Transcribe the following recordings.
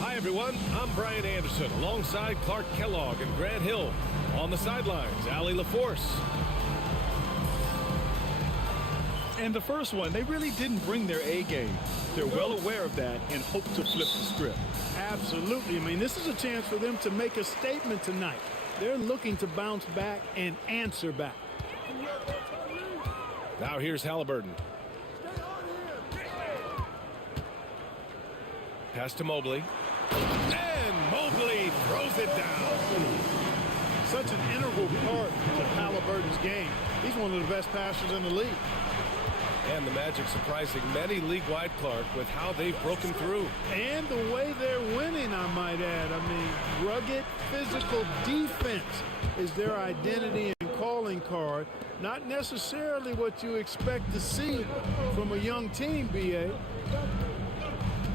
Hi everyone, I'm Brian Anderson alongside Clark Kellogg and Grant Hill. On the sidelines, Allie LaForce. And the first one, they really didn't bring their A game. They're well aware of that and hope to flip the script. Absolutely. I mean, this is a chance for them to make a statement tonight. They're looking to bounce back and answer back. Now here's Halliburton. Pass to Mobley. And Mobley throws it down. Such an integral part to Halliburton's game. He's one of the best passers in the league. And the Magic surprising many league-wide, Clark, with how they've broken through. And the way they're winning, I might add. I mean, rugged, physical defense is their identity and calling card. Not necessarily what you expect to see from a young team, B.A.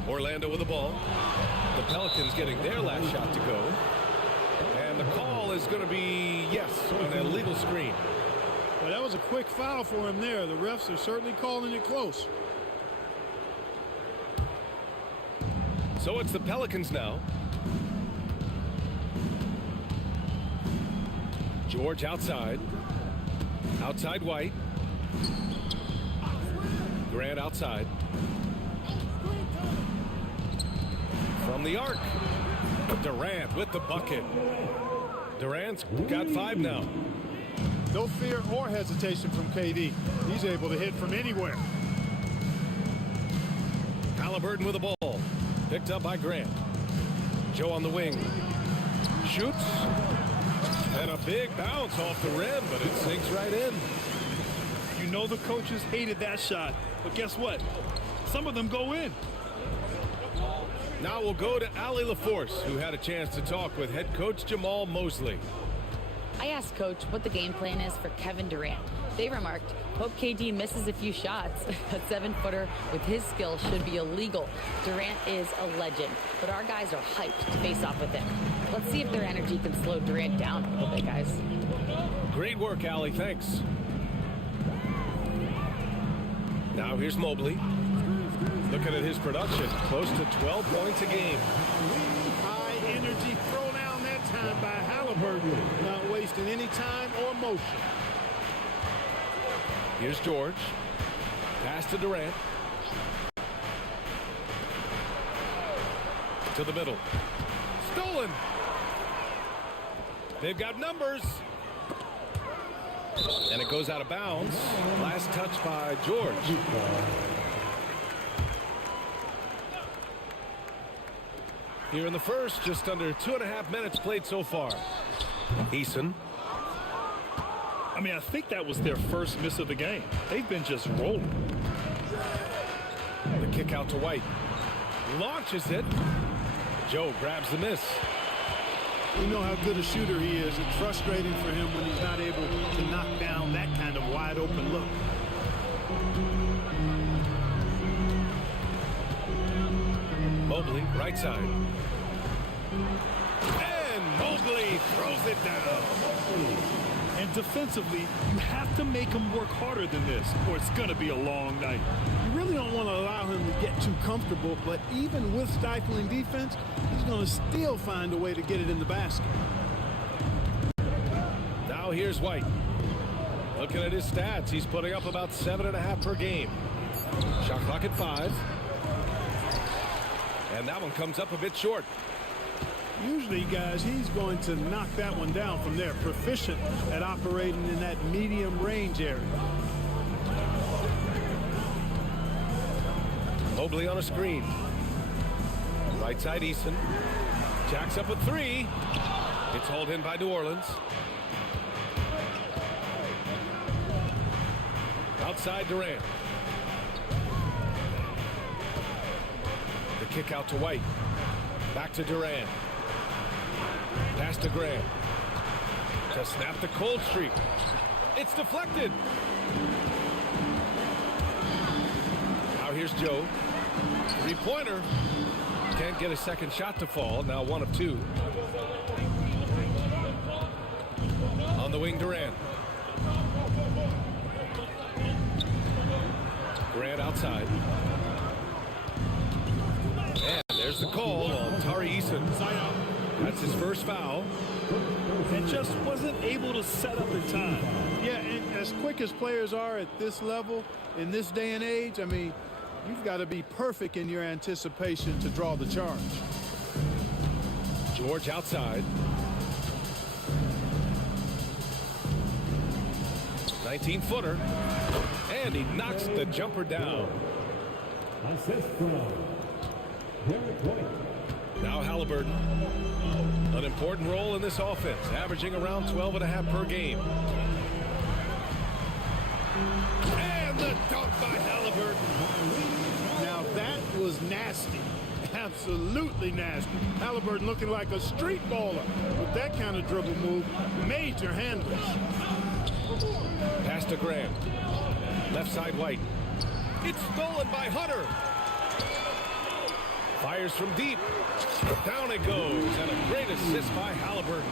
Orlando with the ball. The Pelicans getting their last shot to go. And the call is going to be, yes, an illegal screen. Well, that was a quick foul for him there. The refs are certainly calling it close. So it's the Pelicans now. George outside. Outside White. Grant outside. From the arc. Durant with the bucket. Durant's got 5 now. No fear or hesitation from KD. He's able to hit from anywhere. Halliburton with the ball. Picked up by Grant. Joe on the wing. Shoots. And a big bounce off the rim, but it sinks right in. You know the coaches hated that shot, but guess what? Some of them go in. Now we'll go to Allie LaForce, who had a chance to talk with head coach Jamal Mosley. I asked Coach what the game plan is for Kevin Durant. They remarked, hope KD misses a few shots. A 7-footer with his skill should be illegal. Durant is a legend, but our guys are hyped to face off with him. Let's see if their energy can slow Durant down a little bit, guys. Great work, Allie. Thanks. Now here's Mobley. Looking at his production, close to 12 points a game. High energy throw down that time by Halliburton. Not wasting any time or motion. Here's George. Pass to Durant. To the middle. Stolen. They've got numbers. And it goes out of bounds. Last touch by George. Here in the first, just under 2.5 minutes played so far. Eason. I mean, I think that was their first miss of the game. They've been just rolling. The kick out to White. Launches it. Joe grabs the miss. We know how good a shooter he is. It's frustrating for him when he's not able to knock down that kind of wide open look. Mobley, right side. And Mobley throws it down. And defensively, you have to make him work harder than this, or it's going to be a long night. You really don't want to allow him to get too comfortable, but even with stifling defense, he's going to still find a way to get it in the basket. Now here's White. Looking at his stats, he's putting up about 7.5 per game. Shot clock at 5. And that one comes up a bit short. Usually, guys, he's going to knock that one down from there. Proficient at operating in that medium range area. Mobley on a screen. Right side Eason. Jacks up a 3. It's hauled in by New Orleans. Outside Durant. The kick out to White. Back to Durant. Pass to Grant. to snap the cold streak. It's deflected. Now here's Joe. Three-pointer. Can't get a second shot to fall. Now 1 of 2. On the wing, Durant. Durant outside. And there's the call on Tari Eason. That's his first foul. And just wasn't able to set up in time. Yeah, and as quick as players are at this level, in this day and age, I mean, you've got to be perfect in your anticipation to draw the charge. George outside. 19-footer. And he knocks the jumper down. Now Halliburton. An important role in this offense, averaging around 12.5 per game. And the dunk by Halliburton. Now that was nasty. Absolutely nasty. Halliburton looking like a street baller with that kind of dribble move. Major handles. Pass to Graham. Left side White. It's stolen by Hunter. Fires from deep. Down it goes. And a great assist by Halliburton.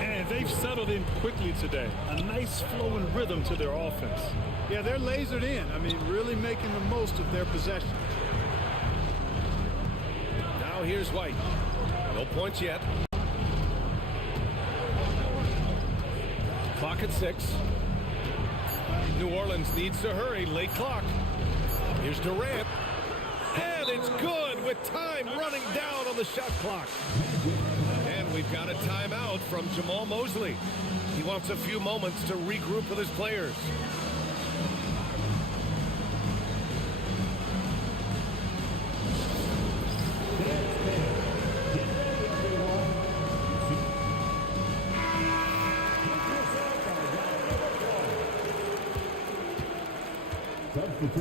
And they've settled in quickly today. A nice flow and rhythm to their offense. Yeah, they're lasered in. I mean, really making the most of their possession. Now here's White. No points yet. Clock at 6. New Orleans needs to hurry. Late clock. Here's Durant. And it's good with time running down on the shot clock. And we've got a timeout from Jamal Mosley. He wants a few moments to regroup with his players.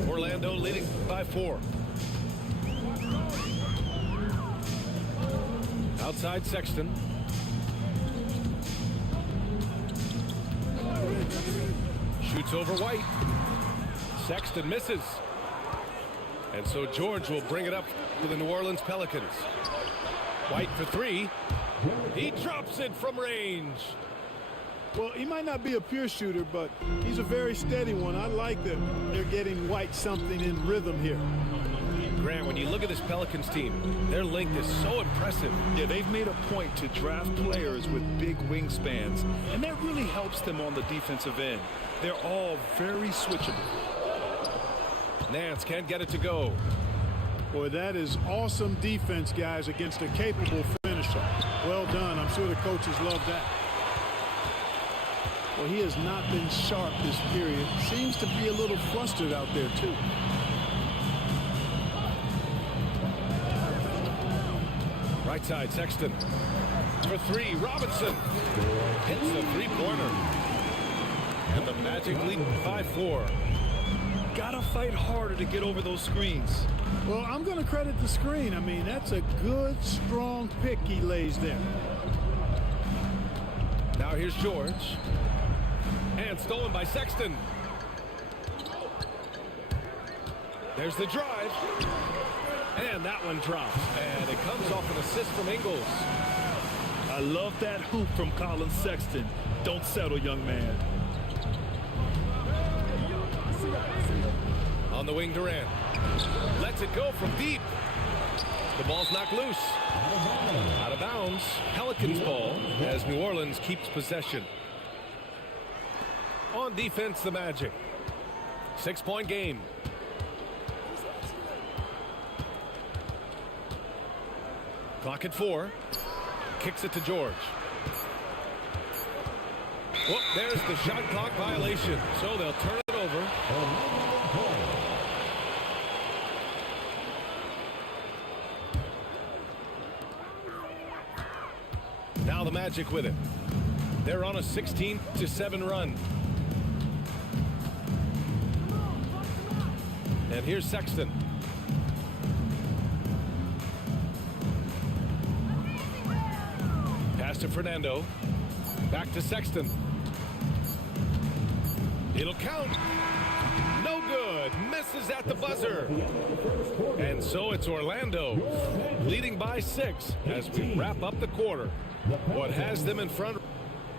Orlando leading by 4. Outside Sexton. Shoots over White. Sexton misses. And so George will bring it up for the New Orleans Pelicans. White for 3. He drops it from range. Well, he might not be a pure shooter, but he's a very steady one. I like that they're getting White something in rhythm here. Grant, when you look at this Pelicans team, their length is so impressive. Yeah, they've made a point to draft players with big wingspans, and that really helps them on the defensive end. They're all very switchable. Nance can't get it to go. Boy, that is awesome defense, guys, against a capable finisher. Well done. I'm sure the coaches love that. Well, he has not been sharp this period. Seems to be a little flustered out there, too. Right side, Sexton. For 3, Robinson. Hits the three-pointer. And the Magic lead by 4. Gotta fight harder to get over those screens. Well, I'm going to credit the screen. I mean, that's a good, strong pick he lays there. Now here's George. And stolen by Sexton. There's the drive. And that one drops. And it comes off an assist from Ingles. I love that hoop from Colin Sexton. Don't settle, young man. On the wing, Durant. Lets it go from deep. The ball's knocked loose. Out of bounds. Pelicans ball as New Orleans keeps possession. On defense, the Magic. 6-point game. Clock at 4. Kicks it to George. Well, there's the shot clock violation. So they'll turn it over. Now the Magic with it. They're on a 16-7 run. And here's Sexton. Pass to Fernando. Back to Sexton. It'll count. No good. Misses at the buzzer. And so it's Orlando leading by 6 as we wrap up the quarter. What has them in front?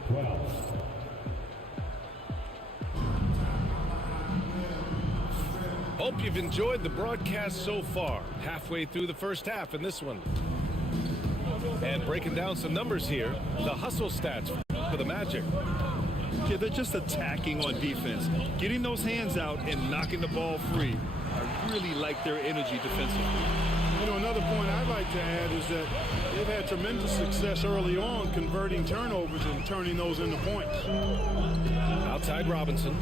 12. Hope you've enjoyed the broadcast so far. Halfway through the first half in this one. And breaking down some numbers here, the hustle stats for the Magic. Yeah, they're just attacking on defense, getting those hands out and knocking the ball free. I really like their energy defensively. You know, another point I'd like to add is that they've had tremendous success early on converting turnovers and turning those into points. Outside Robinson.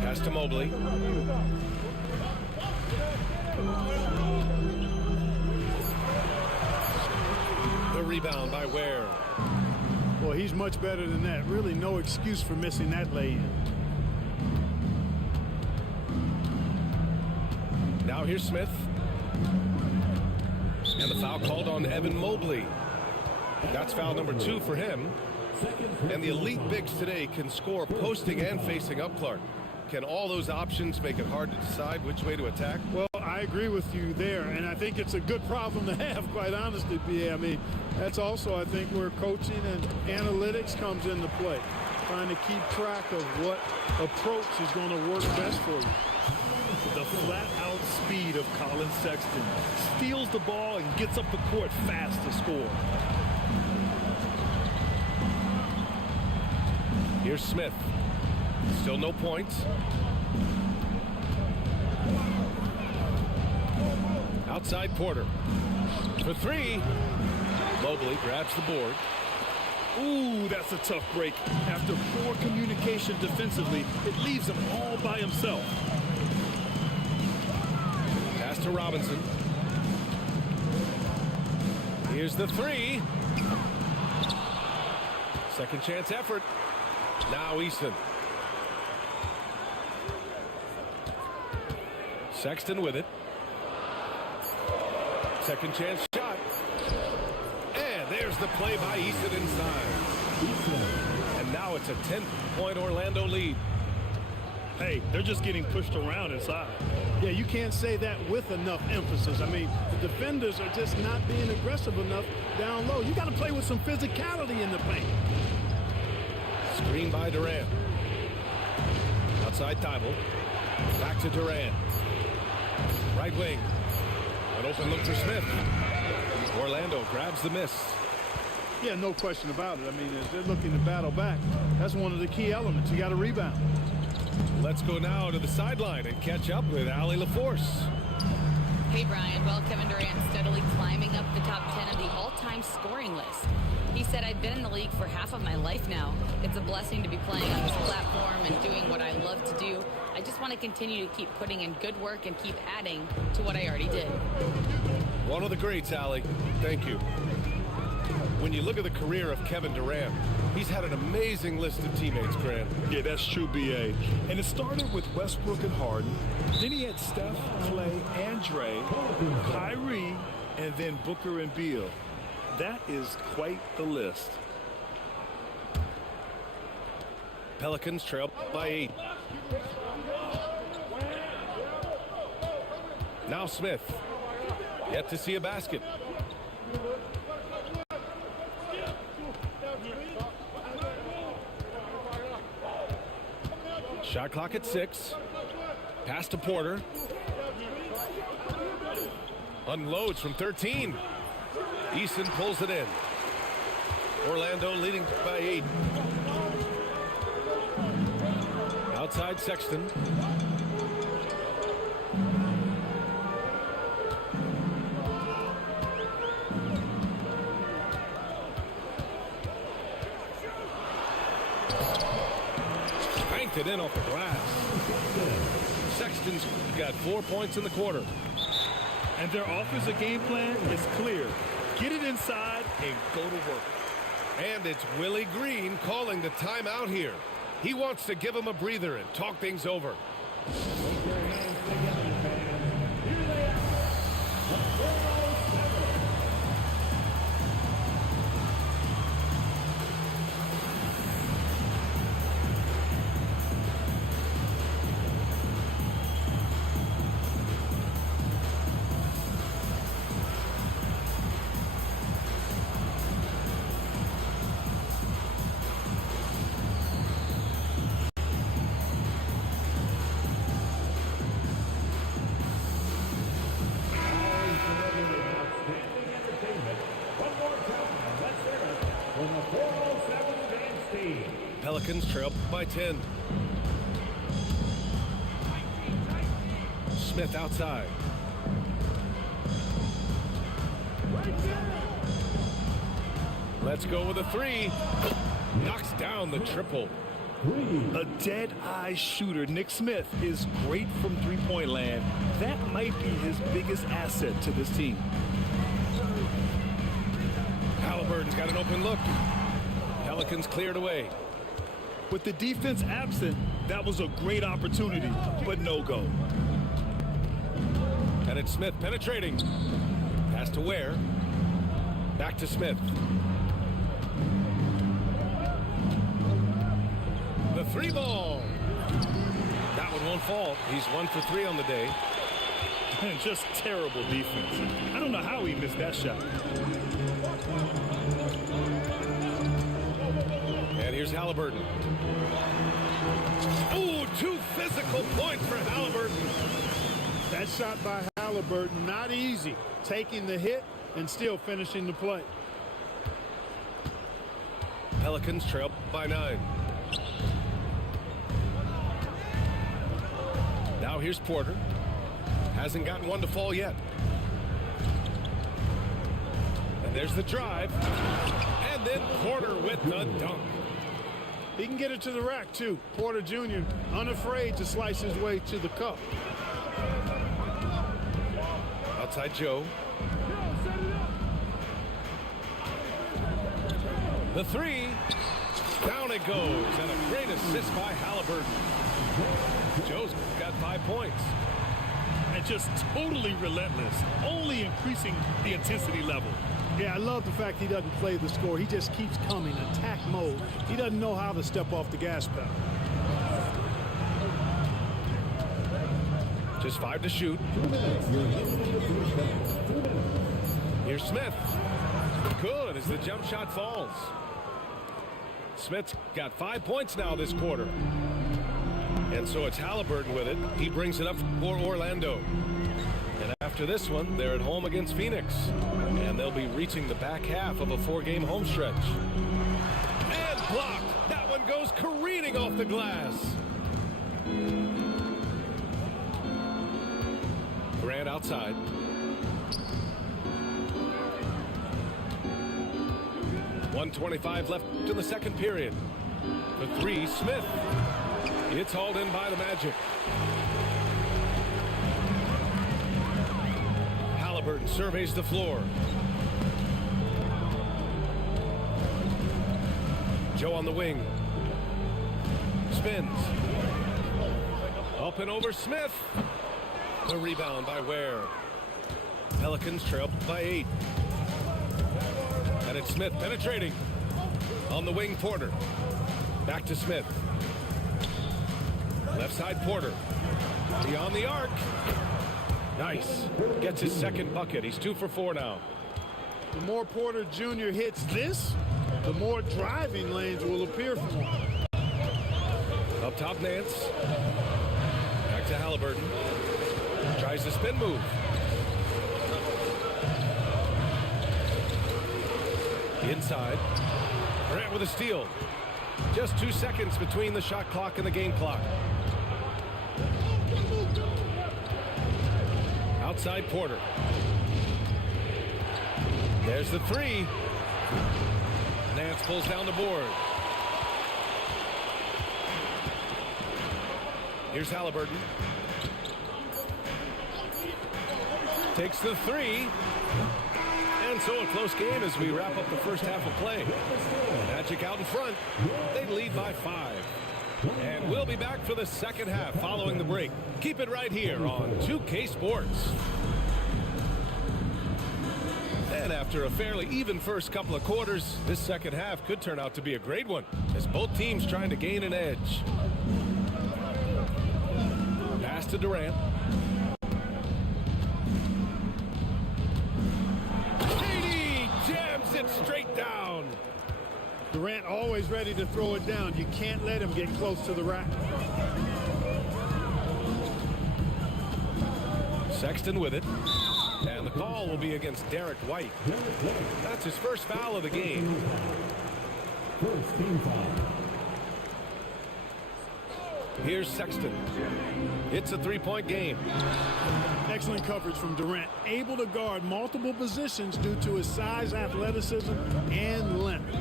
Pass to Mobley. The rebound by Ware. Well, he's much better than that. Really no excuse for missing that lay-in. Now here's Smith. And the foul called on Evan Mobley. That's foul number 2 for him. And the elite bigs today can score posting and facing up, Clark. Can all those options make it hard to decide which way to attack? Well, I agree with you there, and I think it's a good problem to have, quite honestly, BA. I mean, that's also, I think, where coaching and analytics comes into play. Trying to keep track of what approach is going to work best for you. The flat-out speed of Colin Sexton steals the ball and gets up the court fast to score. Here's Smith. Still no points. Outside Porter. For 3. Mobley grabs the board. Ooh, that's a tough break. After poor communication defensively, it leaves him all by himself. Pass to Robinson. Here's the 3. Second chance effort. Now Easton. Sexton with it. Second chance shot. And there's the play by Easton inside. And now it's a 10-point Orlando lead. Hey, they're just getting pushed around inside. Yeah, you can't say that with enough emphasis. I mean, the defenders are just not being aggressive enough down low. You got to play with some physicality in the paint. Screen by Durant. Outside Thibault. Back to Durant. Right wing. An open look for Smith. Orlando grabs the miss. Yeah, no question about it. I mean, they're looking to battle back. That's one of the key elements. You got to rebound. Let's go now to the sideline and catch up with Allie LaForce. Hey, Brian. Well, Kevin Durant steadily climbing up the top 10 of the all-time scoring list. He said, I've been in the league for half of my life now. It's a blessing to be playing on this platform and doing what I love to do. I just want to continue to keep putting in good work and keep adding to what I already did. One of the greats, Allie. Thank you. When you look at the career of Kevin Durant, he's had an amazing list of teammates, Grant. Yeah, that's true, B.A. And it started with Westbrook and Harden. Then he had Steph, Clay, and Dre, Kyrie, and then Booker and Beal. That is quite the list. Pelicans trail by 8. Now Smith. Yet to see a basket. Shot clock at 6. Pass to Porter. Unloads from 13. Easton pulls it in. Orlando leading by 8. Outside Sexton. Spanked it in off the glass. Sexton's got 4 points in the quarter. And their offensive game plan is clear. Get it inside and go to work. And it's Willie Green calling the timeout here. He wants to give him a breather and talk things over. Pelicans trail by 10. Smith outside. Let's go with a three. Knocks down the triple. A dead-eye shooter, Nick Smith, is great from three-point land. That might be his biggest asset to this team. Halliburton's got an open look. Pelicans cleared away. With the defense absent, that was a great opportunity, but no go. And it's Smith penetrating. Pass to Ware. Back to Smith. The three ball. That one won't fall. He's 1 for 3 on the day. Just terrible defense. I don't know how he missed that shot. And here's Halliburton. Ooh, 2 physical points for Halliburton. That shot by Halliburton, not easy. Taking the hit and still finishing the play. Pelicans trail by 9. Now here's Porter. Hasn't gotten one to fall yet. And there's the drive. And then Porter with the dunk. He can get it to the rack, too. Porter Jr. unafraid to slice his way to the cup. Outside Joe. The three. Down it goes. And a great assist by Halliburton. Joe's got 5 points. And just totally relentless, only increasing the intensity level. Yeah, I love the fact he doesn't play the score. He just keeps coming, attack mode. He doesn't know how to step off the gas pedal. Just 5 to shoot. Here's Smith. Good as the jump shot falls. Smith's got 5 points now this quarter. And so it's Halliburton with it. He brings it up for Orlando. And after this one, they're at home against Phoenix. And they'll be reaching the back half of a 4-game home stretch. And blocked. That one goes careening off the glass. Durant outside. .125 left in the second period. For 3, Smith. It's hauled in by the Magic. Halliburton surveys the floor. Joe on the wing. Spins. Up and over Smith. The rebound by Ware. Pelicans trail by 8. And it's Smith penetrating. On the wing, Porter. Back to Smith. Left side, Porter. Beyond the arc. Nice. Gets his second bucket. He's 2 for 4 now. The more Porter Jr. hits this, the more driving lanes will appear for him. Up top, Nance. Back to Halliburton. Tries the spin move. Inside. Durant with a steal. Just 2 seconds between the shot clock and the game clock. Outside Porter. There's the 3. Nance pulls down the board. Here's Halliburton. Takes the 3. And so a close game as we wrap up the first half of play. Magic out in front. They lead by 5. And we'll be back for the second half following the break. Keep it right here on 2K Sports. And after a fairly even first couple of quarters, this second half could turn out to be a great one as both teams trying to gain an edge. Pass to Durant. Jams it straight down. Durant always ready to throw it down. You can't let him get close to the rack. Sexton with it. And the call will be against Derek White. That's his first foul of the game. First team foul. Here's Sexton. It's a three-point game. Excellent coverage from Durant, able to guard multiple positions due to his size, athleticism, and length.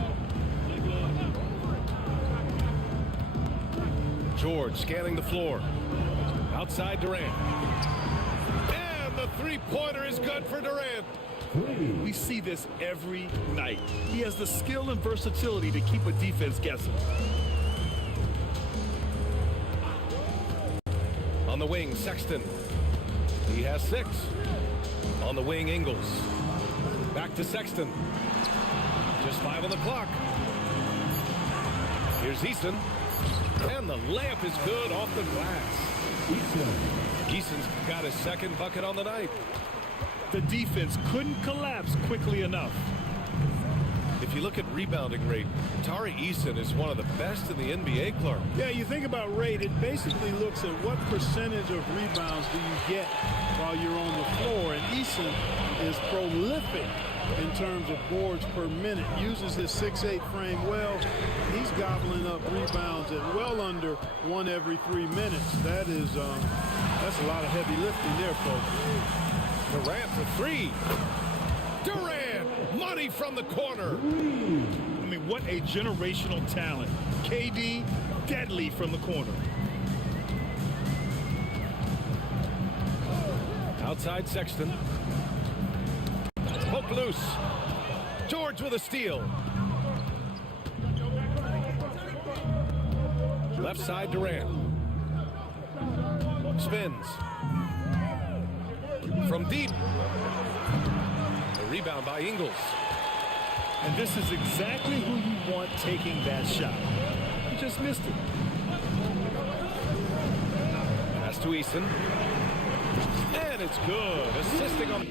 George scanning the floor. Outside Durant. And the three-pointer is good for Durant. We see this every night. He has the skill and versatility to keep a defense guessing. On the wing, Sexton. He has 6. On the wing, Ingles. Back to Sexton. Just 5 on the clock. Here's Eason. And the layup is good off the glass. Eason's got his second bucket on the night. The defense couldn't collapse quickly enough. If you look at rebounding rate, Tari Eason is one of the best in the NBA, Clark. Yeah, you think about rate, it basically looks at what percentage of rebounds do you get while you're on the floor. And Eason is prolific in terms of boards per minute, uses his 6'8" frame well. He's gobbling up rebounds at well under 1 every 3 minutes. That's a lot of heavy lifting there, folks. Durant for 3. Durant, money from the corner. I mean, what a generational talent. KD, deadly from the corner. Outside Sexton. Poke loose. George with a steal. Left side Durant. Spins. From deep. A rebound by Ingles. And this is exactly who you want taking that shot. He just missed it. Pass to Eason. And it's good. Assisting on.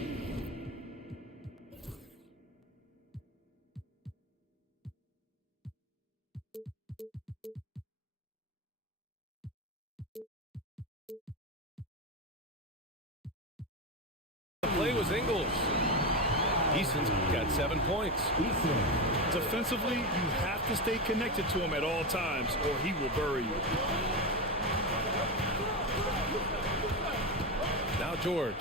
The play was Ingles. Eason's got 7 points. Defensively, you have to stay connected to him at all times or he will bury you. Now George.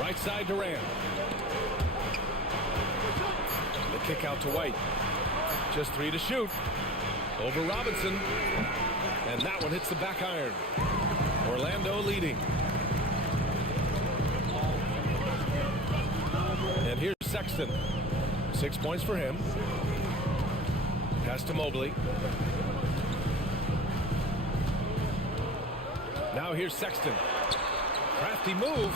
Right side Durant. The kick out to White. Just 3 to shoot. Over Robinson. And that one hits the back iron. Orlando leading. And here's Sexton. 6 points for him. Pass to Mobley. Now here's Sexton. Crafty move.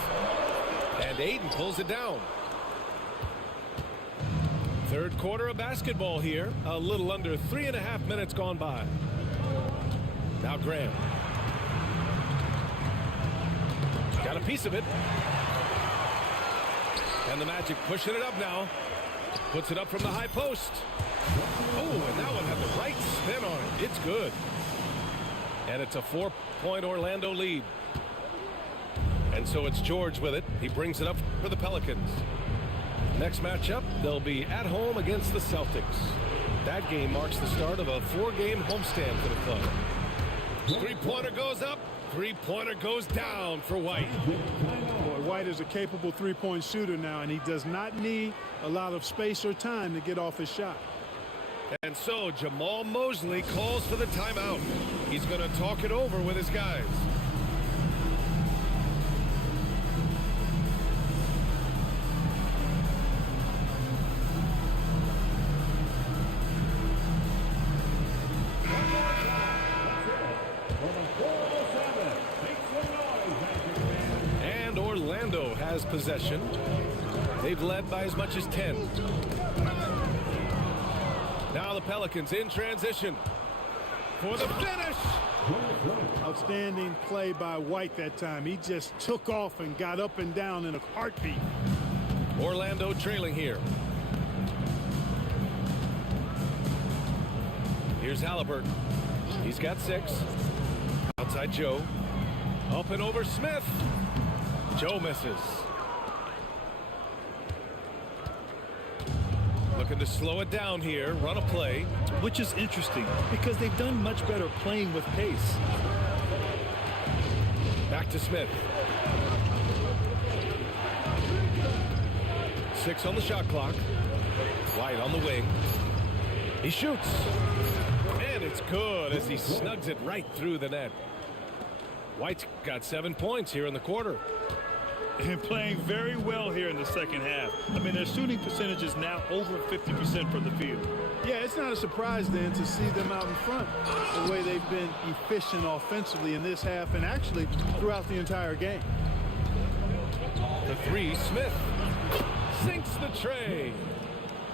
And Aiden pulls it down. Third quarter of basketball here. A little under 3.5 minutes gone by. Now Graham. Got a piece of it. And the Magic pushing it up now. Puts it up from the high post. Oh, and that one had the right spin on it. It's good. And it's a 4-point Orlando lead. And so it's George with it. He brings it up for the Pelicans. Next matchup, they'll be at home against the Celtics. That game marks the start of a 4-game homestand for the club. Three-pointer goes up. Three-pointer goes down for White. Boy, White is a capable three-point shooter now, and he does not need a lot of space or time to get off his shot. And so Jamal Mosley calls for the timeout. He's going to talk it over with his guys. And Orlando has possession. They've led by as much as 10. Now the Pelicans in transition for the finish. Outstanding play by White that time. He just took off and got up and down in a heartbeat. Orlando trailing here. Here's Halliburton. He's got 6. Outside Joe. Up and over Smith. Joe misses. Looking to slow it down here, run a play. Which is interesting because they've done much better playing with pace. Back to Smith. 6 on the shot clock. White on the wing. He shoots. And it's good as he snugs it right through the net. White's got 7 points here in the quarter. And playing very well here in the second half. I mean, their shooting percentage is now over 50% from the field. Yeah, it's not a surprise then to see them out in front the way they've been efficient offensively in this half and actually throughout the entire game. The 3, Smith sinks the tray.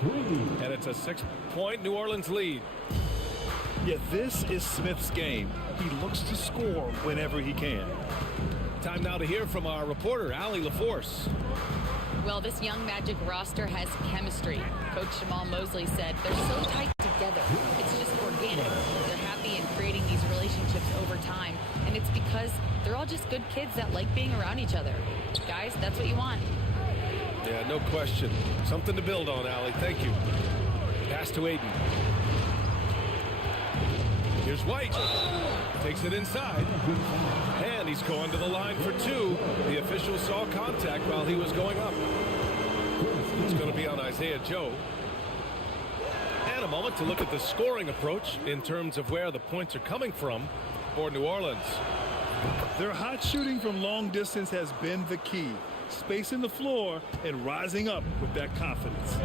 And it's a 6-point New Orleans lead. Yeah, this is Smith's game. He looks to score whenever he can. Time now to hear from our reporter, Allie LaForce. Well, this young Magic roster has chemistry. Coach Jamal Mosley said they're so tight together. It's just organic. They're happy in creating these relationships over time. And it's because they're all just good kids that like being around each other. Guys, that's what you want. Yeah, no question. Something to build on, Allie. Thank you. Pass to Aiden. Here's White. Takes it inside. And he's going to the line for 2. The official saw contact while he was going up. It's going to be on Isaiah Joe. And a moment to look at the scoring approach in terms of where the points are coming from for New Orleans. Their hot shooting from long distance has been the key. Spacing the floor and rising up with that confidence.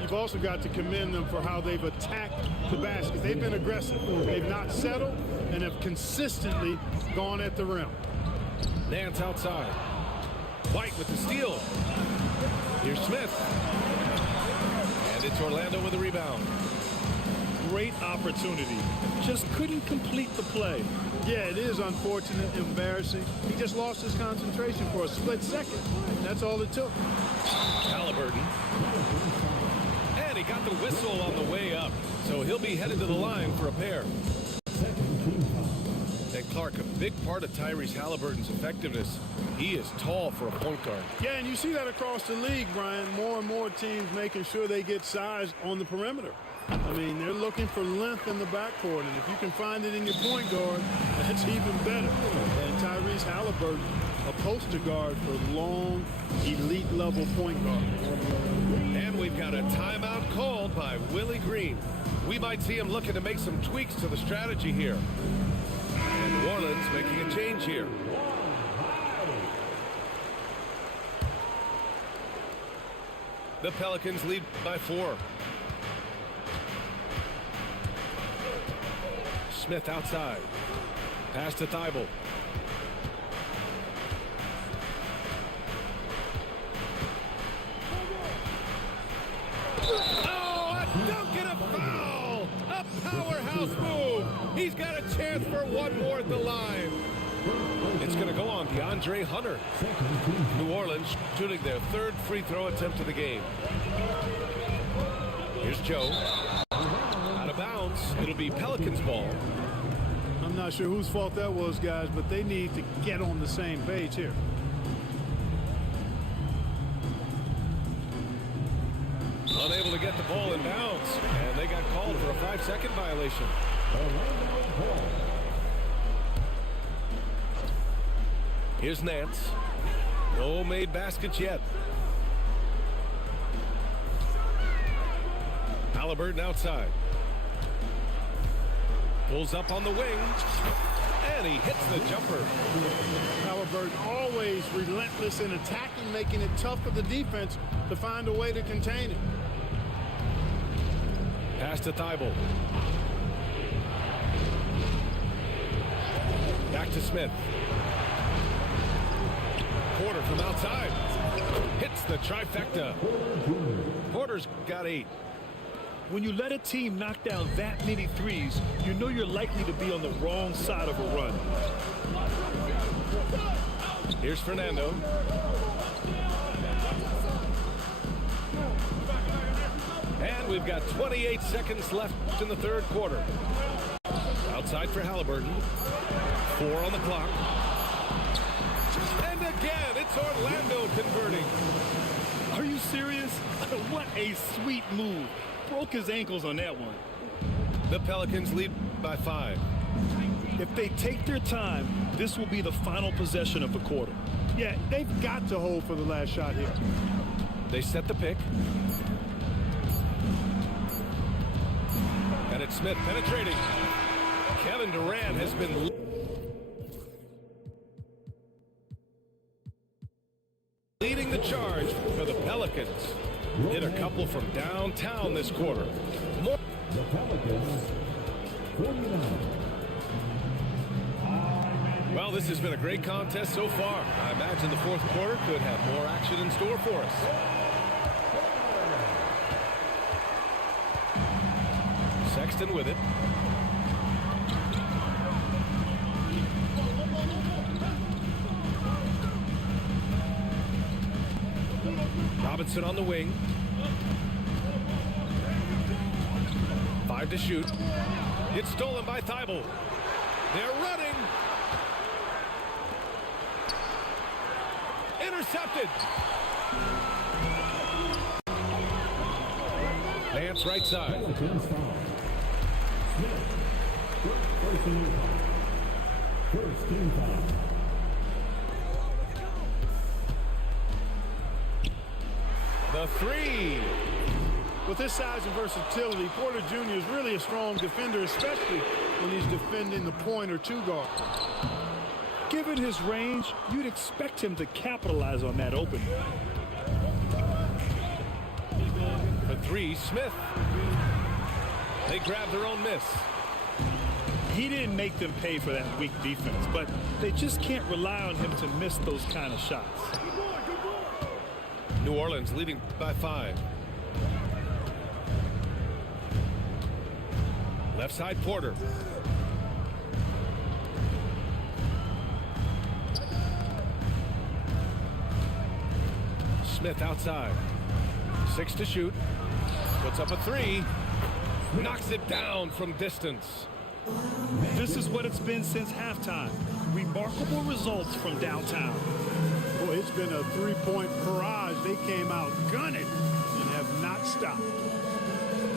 You've also got to commend them for how they've attacked the basket. They've been aggressive. They've not settled and have consistently gone at the rim. Nance outside. White with the steal. Here's Smith. And it's Orlando with a rebound. Great opportunity. Just couldn't complete the play. Yeah, it is unfortunate, embarrassing. He just lost his concentration for a split second. That's all it took. Halliburton. And he got the whistle on the way up. So he'll be headed to the line for a pair. And Clark, a big part of Tyrese Halliburton's effectiveness, he is tall for a point guard. Yeah, and you see that across the league, Brian. More and more teams making sure they get size on the perimeter. I mean, they're looking for length in the backcourt, and if you can find it in your point guard, that's even better. And Tyrese Halliburton, a poster guard for long, elite-level point guard. And we've got a timeout called by Willie Green. We might see him looking to make some tweaks to the strategy here. And New Orleans making a change here. The Pelicans lead by 4. Smith outside. Pass to Thibault. Oh, a dunk and a foul! A powerhouse move! He's got a chance for one more at the line. It's going to go on DeAndre Hunter. New Orleans shooting their 3rd free throw attempt of the game. Here's Joe. Out of bounds. It'll be Pelicans ball. I'm not sure whose fault that was, guys, but they need to get on the same page here. Unable to get the ball in bounds, and they got called for a 5-second violation. Here's Nance. No made baskets yet. Halliburton outside. Pulls up on the wing, and he hits the jumper. Halliburton always relentless in attacking, making it tough for the defense to find a way to contain it. Pass to Thibault. Back to Smith. Porter from outside. Hits the trifecta. Porter's got 8. When you let a team knock down that many threes, you know you're likely to be on the wrong side of a run. Here's Fernando. And we've got 28 seconds left in the 3rd quarter. Outside for Halliburton. 4 on the clock. And again, it's Orlando converting. Are you serious? What a sweet move. Broke his ankles on that one. The Pelicans lead by 5. If they take their time, this will be the final possession of the quarter. Yeah, they've got to hold for the last shot here. They set the pick. And it's Smith penetrating. Kevin Durant has been leading the charge for the Pelicans. Hit a couple from downtown this quarter. More. The Pelicans, 49. Well, this has been a great contest so far. I imagine the fourth quarter could have more action in store for us. Sexton with it. Robinson on the wing. 5 to shoot. It's stolen by Thibault. They're running. Intercepted. Nance right side. Pelicans foul. Smith, personal foul. First team foul. The 3. With his size and versatility, Porter Jr. is really a strong defender, especially when he's defending the point or two guard. Given his range, you'd expect him to capitalize on that opening. For 3, Smith. They grab their own miss. He didn't make them pay for that weak defense, but they just can't rely on him to miss those kind of shots. New Orleans leading by 5. Left side Porter. Smith outside. 6 to shoot. Puts up a 3. Knocks it down from distance. This is what it's been since halftime. Remarkable results from downtown. Boy, it's been a three-point barrage. They came out gunning and have not stopped.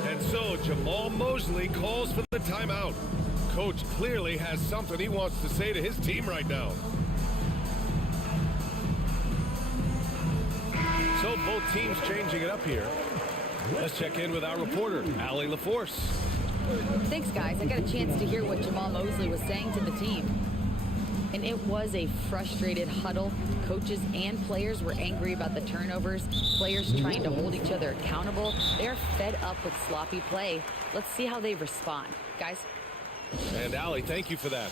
And so Jamal Mosley calls for the timeout. Coach clearly has something he wants to say to his team right now. So both teams changing it up here. Let's check in with our reporter, Allie LaForce. Thanks, guys. I got a chance to hear what Jamal Mosley was saying to the team. And it was a frustrated huddle. Coaches and players were angry about the turnovers. Players trying to hold each other accountable. They're fed up with sloppy play. Let's see how they respond. Guys? And Allie, thank you for that.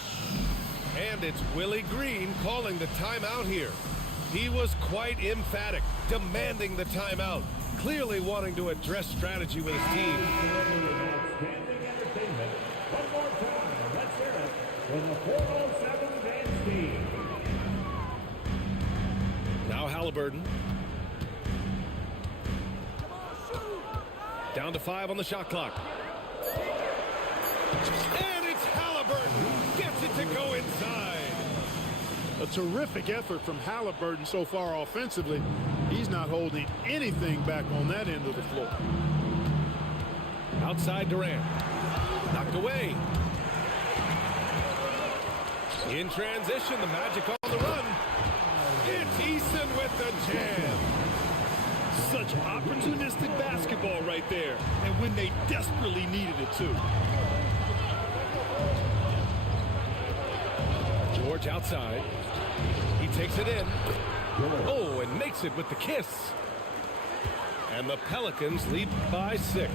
And it's Willie Green calling the timeout here. He was quite emphatic, demanding the timeout, clearly wanting to address strategy with his team. Outstanding entertainment. One more time. Let's hear it from the 407 dance team. Now Halliburton. Down to 5 on the shot clock. And it's Halliburton. Gets it to go inside. A terrific effort from Halliburton so far offensively. He's not holding anything back on that end of the floor. Outside Durant. Knocked away. In transition, the Magic on the run. It's Eason with the jam. Such opportunistic basketball right there, and when they desperately needed it too. George outside. He takes it in. Oh, and makes it with the kiss. And the Pelicans lead by 6.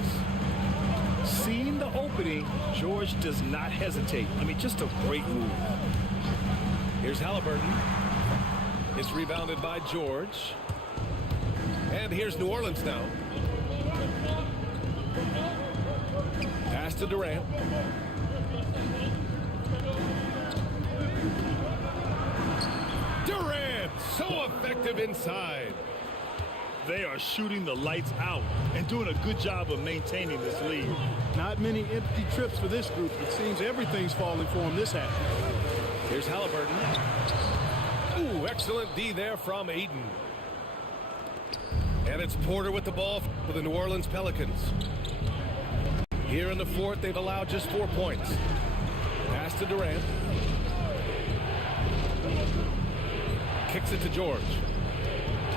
Seeing the opening, George does not hesitate. I mean, just a great move. Here's Halliburton. It's rebounded by George. And here's New Orleans now. Pass to Durant. Durant, so effective inside. They are shooting the lights out and doing a good job of maintaining this lead. Not many empty trips for this group. It seems everything's falling for them this half. Here's Halliburton. Ooh, excellent D there from Ayton. And And it's Porter with the ball for the New Orleans Pelicans. Here in the fourth, they've allowed just 4 points. Pass to Durant. Kicks it to George.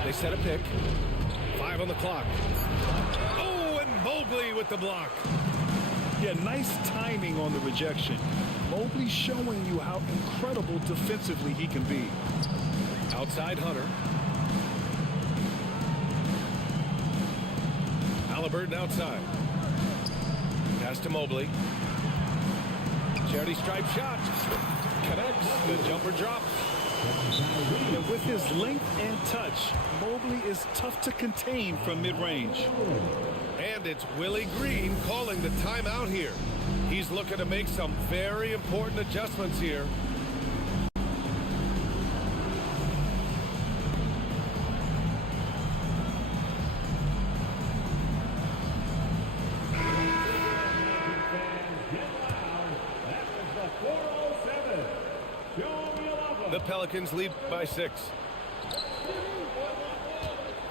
They set a pick. 5 on the clock. Oh, and Mobley with the block. Yeah, nice timing on the rejection. Mobley showing you how incredible defensively he can be. Outside Hunter. Halliburton outside. Pass to Mobley. Charity stripe shot. Connects. The jumper drops. And with his length and touch, Mobley is tough to contain from mid-range. And it's Willie Green calling the timeout here. He's looking to make some very important adjustments here. The Pelicans lead by 6.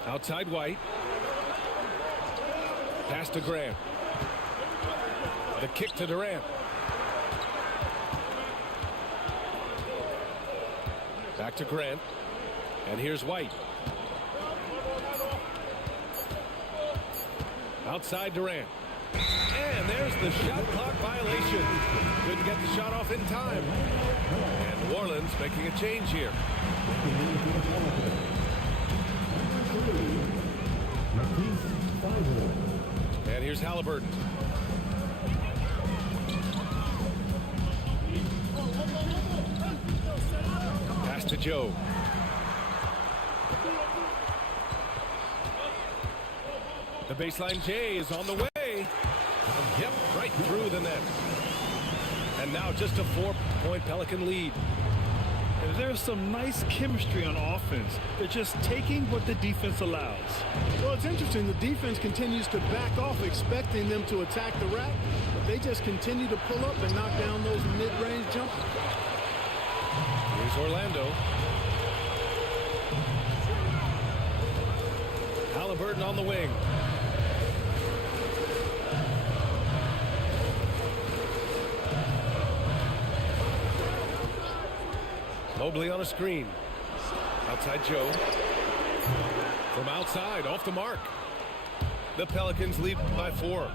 Outside White. Pass to Grant. The kick to Durant. Back to Grant. And here's White. Outside Durant. And there's the shot clock violation. Couldn't get the shot off in time. And New Orleans making a change here. And here's Halliburton. Pass to Joe. The baseline J is on the way. Yep, right through the net. And now just a 4-point Pelican lead. And there's some nice chemistry on offense. They're just taking what the defense allows. Well, it's interesting. The defense continues to back off, expecting them to attack the rack. But they just continue to pull up and knock down those mid-range jumpers. Here's Orlando. Halliburton on the wing. Mobley on a screen. Outside Joe. From outside, off the mark. The Pelicans lead by 4.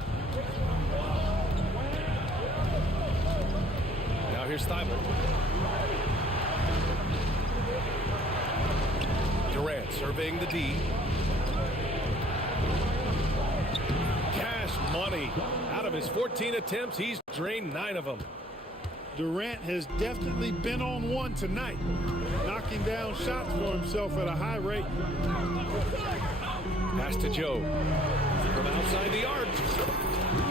Now here's Thibault. Durant surveying the D. Cash money. Out of his 14 attempts, he's drained 9 of them. Durant has definitely been on one tonight, knocking down shots for himself at a high rate. Pass to Joe. From outside the arc.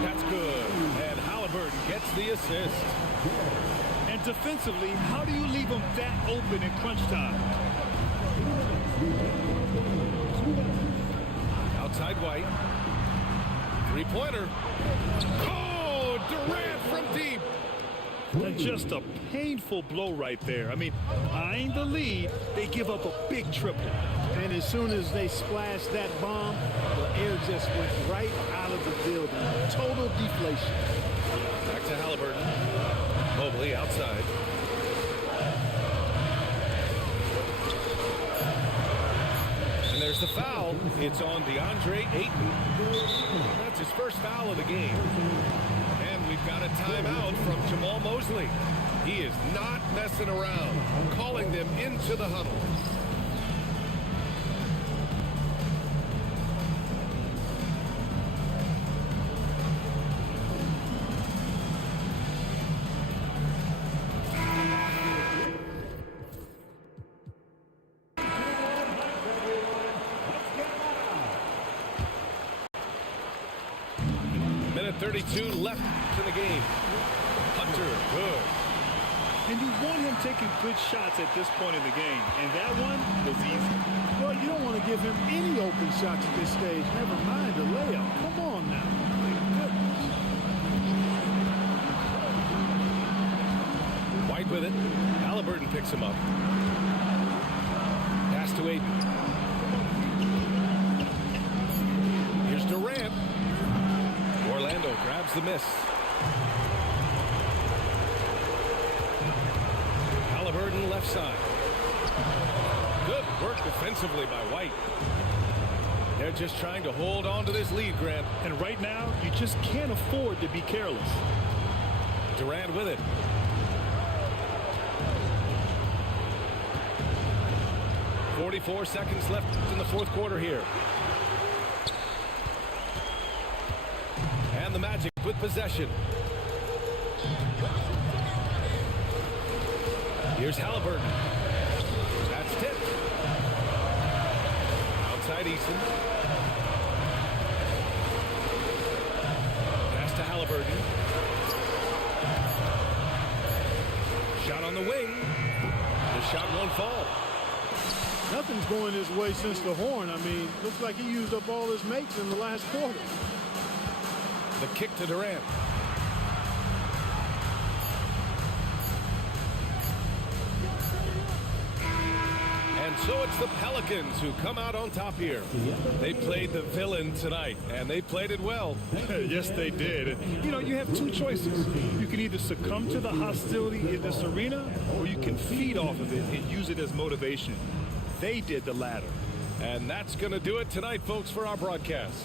That's good. And Halliburton gets the assist. And defensively, how do you leave them that open in crunch time? Outside White. Three-pointer. Oh, Durant from deep. And just a painful blow right there. I mean, eyeing the lead, they give up a big triple. And as soon as they splashed that bomb, the air just went right out of the building. Total deflation. Back to Halliburton. Mobley outside. And there's the foul. It's on DeAndre Ayton. That's his first foul of the game. And we've got a timeout from Jamal Mosley. He is not messing around, calling them into the huddle. Minute 32 left in the game. Hunter, good. And you want him taking good shots at this point in the game. And that one was easy. Well, you don't want to give him any open shots at this stage. Never mind the layup. Come on now. My goodness. White with it. Halliburton picks him up. Pass to Ayton. comes the miss. Halliburton left side. Good work defensively by White. They're just trying to hold on to this lead, Grant. And right now, you just can't afford to be careless. Durant with it. .44 seconds left in the fourth quarter here. And the Magic with possession. Here's Halliburton. That's tipped. Outside Eason. Pass to Halliburton. Shot on the wing. The shot won't fall. Nothing's going his way since the horn. I mean, looks like he used up all his mates in the last quarter. The kick to Durant. And so it's the Pelicans who come out on top here. They played the villain tonight, and they played it well. Yes, they did. And, you know, you have two choices. You can either succumb to the hostility in this arena, or you can feed off of it and use it as motivation. They did the latter. And that's going to do it tonight, folks, for our broadcast.